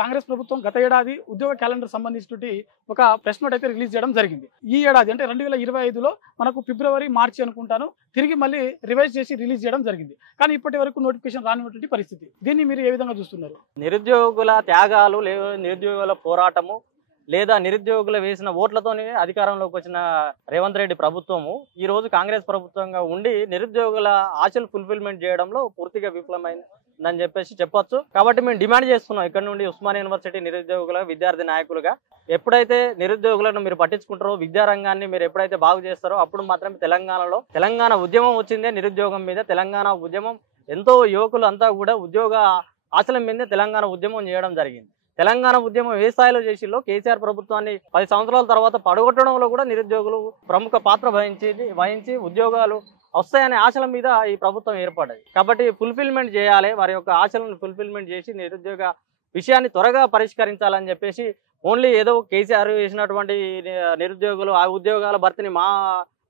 కాంగ్రెస్ ప్రభుత్వం గత ఏడాది ఉద్యోగ క్యాలెండర్ సంబంధించి ఒక ప్రెస్ నోట్ అయితే రిలీజ్ చేయడం జరిగింది. ఈ ఏడాది అంటే 2025లో మనకు ఫిబ్రవరి మార్చి అనుకుంటాను తిరిగి మళ్ళీ రివైజ్ చేసి రిలీజ్ చేయడం జరిగింది. కానీ ఇప్పటి వరకు నోటిఫికేషన్ రానిటువంటి పరిస్థితి. దీన్ని మీరు ఏ విధంగా చూస్తున్నారు? నిరుద్యోగుల త్యాగాలు నిరుద్యోగుల పోరాటము లేదా నిరుద్యోగులు వేసిన ఓట్లతోనే అధికారంలోకి వచ్చిన రేవంత్ రెడ్డి ప్రభుత్వము ఈ రోజు కాంగ్రెస్ ప్రభుత్వంగా ఉండి నిరుద్యోగుల ఆశలు ఫుల్ఫిల్మెంట్ చేయడంలో పూర్తిగా విఫలమైందని చెప్పొచ్చు. కాబట్టి మేము డిమాండ్ చేస్తున్నాం ఇక్కడ నుండి ఉస్మానియా యూనివర్సిటీ నిరుద్యోగుల విద్యార్థి నాయకులుగా ఎప్పుడైతే నిరుద్యోగులను మీరు పట్టించుకుంటారో విద్యారంగాన్ని మీరు ఎప్పుడైతే బాగు చేస్తారో అప్పుడు మాత్రమే తెలంగాణ ఉద్యమం వచ్చిందే నిరుద్యోగం మీద. తెలంగాణ ఉద్యమం ఎంతో యువకులు అంతా కూడా ఉద్యోగ ఆశల మీదే తెలంగాణ ఉద్యమం చేయడం జరిగింది. తెలంగాణ ఉద్యమం ఏ స్థాయిలో చేసిల్లో కేసీఆర్ ప్రభుత్వాన్ని 10 సంవత్సరాల తర్వాత పడగొట్టడంలో కూడా నిరుద్యోగులు ప్రముఖ పాత్ర వహించి ఉద్యోగాలు వస్తాయనే ఆశల మీద ఈ ప్రభుత్వం ఏర్పడ్డది. కాబట్టి ఫుల్ఫిల్మెంట్ చేయాలి, వారి యొక్క ఆశలను ఫుల్ఫిల్మెంట్ చేసి నిరుద్యోగ విషయాన్ని త్వరగా పరిష్కరించాలని చెప్పేసి ఓన్లీ ఏదో కేసీఆర్ చేసినటువంటి నిరుద్యోగులు ఆ ఉద్యోగాల భర్తీని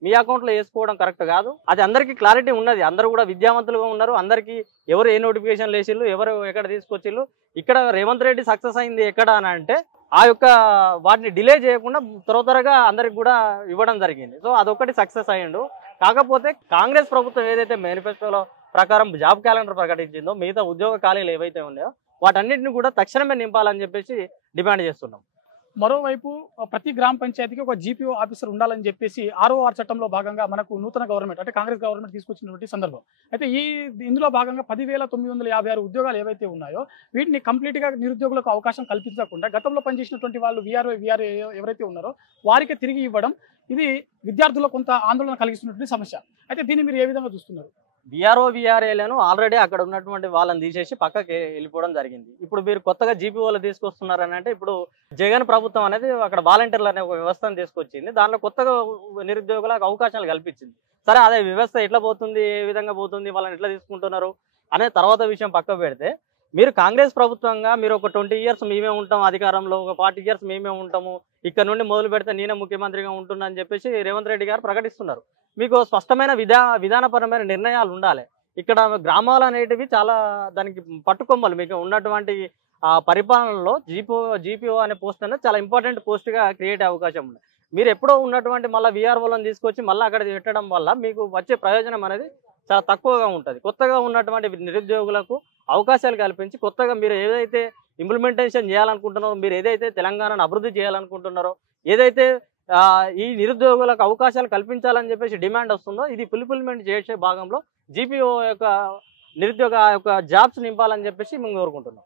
మీ అకౌంట్లో వేసుకోవడం కరెక్ట్ కాదు. అది అందరికీ క్లారిటీ ఉన్నది. అందరూ కూడా విద్యావంతులుగా ఉన్నారు. అందరికీ ఎవరు ఏ నోటిఫికేషన్ వేసిళ్ళు, ఎవరు ఎక్కడ తీసుకొచ్చిళ్ళు. ఇక్కడ రేవంత్ రెడ్డి సక్సెస్ అయింది ఎక్కడ అని అంటే ఆ యొక్క వాటిని డిలే చేయకుండా త్వరగా అందరికి కూడా ఇవ్వడం జరిగింది. సో అదొకటి సక్సెస్ అయ్యిండు. కాకపోతే కాంగ్రెస్ ప్రభుత్వం ఏదైతే మేనిఫెస్టోలో ప్రకారం జాబ్ క్యాలెండర్ ప్రకటించిందో మిగతా ఉద్యోగ ఖాళీలు ఏవైతే ఉన్నాయో వాటన్నిటిని కూడా తక్షణమే నింపాలని చెప్పేసి డిమాండ్ చేస్తున్నాం. మరోవైపు ప్రతి గ్రామ పంచాయతీకి ఒక జీపీఓ ఆఫీసర్ ఉండాలని చెప్పేసి ROR చట్టంలో భాగంగా మనకు నూతన గవర్నమెంట్ అంటే కాంగ్రెస్ గవర్నమెంట్ తీసుకొచ్చినటువంటి సందర్భం. అయితే ఇందులో భాగంగా 10,956 ఉద్యోగాలు ఏవైతే ఉన్నాయో వీటిని కంప్లీట్గా నిరుద్యోగులకు అవకాశం కల్పించకుండా గతంలో పనిచేసినటువంటి వాళ్ళు VRO ఎవరైతే ఉన్నారో వారికి తిరిగి ఇవ్వడం ఇది విద్యార్థులకు కొంత ఆందోళన కలిగిస్తున్నటువంటి సమస్య. అయితే దీన్ని మీరు ఏ విధంగా చూస్తున్నారు? VRAలను ఆల్రెడీ అక్కడ ఉన్నటువంటి వాళ్ళని తీసేసి పక్కకి వెళ్ళిపోవడం జరిగింది. ఇప్పుడు మీరు కొత్తగా జీపీఓలు తీసుకొస్తున్నారని అంటే ఇప్పుడు జగన్ ప్రభుత్వం అనేది అక్కడ వాలంటీర్లు అనే ఒక వ్యవస్థను తీసుకొచ్చింది. దాంట్లో కొత్తగా నిరుద్యోగులకు అవకాశాలు కల్పించింది. సరే అదే వ్యవస్థ ఎట్లా పోతుంది, ఏ విధంగా పోతుంది, వాళ్ళని ఎట్లా తీసుకుంటున్నారు అనే తర్వాత విషయం పక్క పెడితే మీరు కాంగ్రెస్ ప్రభుత్వంగా మీరు ఒక 20 years మేమే ఉంటాం అధికారంలో, ఒక 40 years మేమే ఉంటాము, ఇక్కడ నుండి మొదలు పెడితే నేనే ముఖ్యమంత్రిగా ఉంటున్నా అని చెప్పేసి రేవంత్ రెడ్డి గారు ప్రకటిస్తున్నారు. మీకు స్పష్టమైన విధానపరమైన నిర్ణయాలు ఉండాలి. ఇక్కడ గ్రామాలు అనేటివి చాలా దానికి పట్టుకొమ్మలు. మీకు ఉన్నటువంటి పరిపాలనలో జీపీఓ అనే పోస్ట్ అనేది చాలా ఇంపార్టెంట్ పోస్ట్గా క్రియేట్ అయ్యే అవకాశం ఉంది. మీరు ఎప్పుడో ఉన్నటువంటి మళ్ళీ VROలను తీసుకొచ్చి మళ్ళీ అక్కడ పెట్టడం వల్ల మీకు వచ్చే ప్రయోజనం అనేది చాలా తక్కువగా ఉంటుంది. కొత్తగా ఉన్నటువంటి నిరుద్యోగులకు అవకాశాలు కల్పించి కొత్తగా మీరు ఏదైతే ఇంప్లిమెంటేషన్ చేయాలనుకుంటున్నారో, మీరు ఏదైతే తెలంగాణను అభివృద్ధి చేయాలనుకుంటున్నారో, ఏదైతే ఈ నిరుద్యోగులకు అవకాశాలు కల్పించాలని చెప్పేసి డిమాండ్ వస్తుందో ఇది ఫుల్ఫిల్మెంట్ చేసే భాగంలో జీపీఓ యొక్క నిరుద్యోగ యొక్క జాబ్స్ నింపాలని చెప్పేసి మేము కోరుకుంటున్నాం.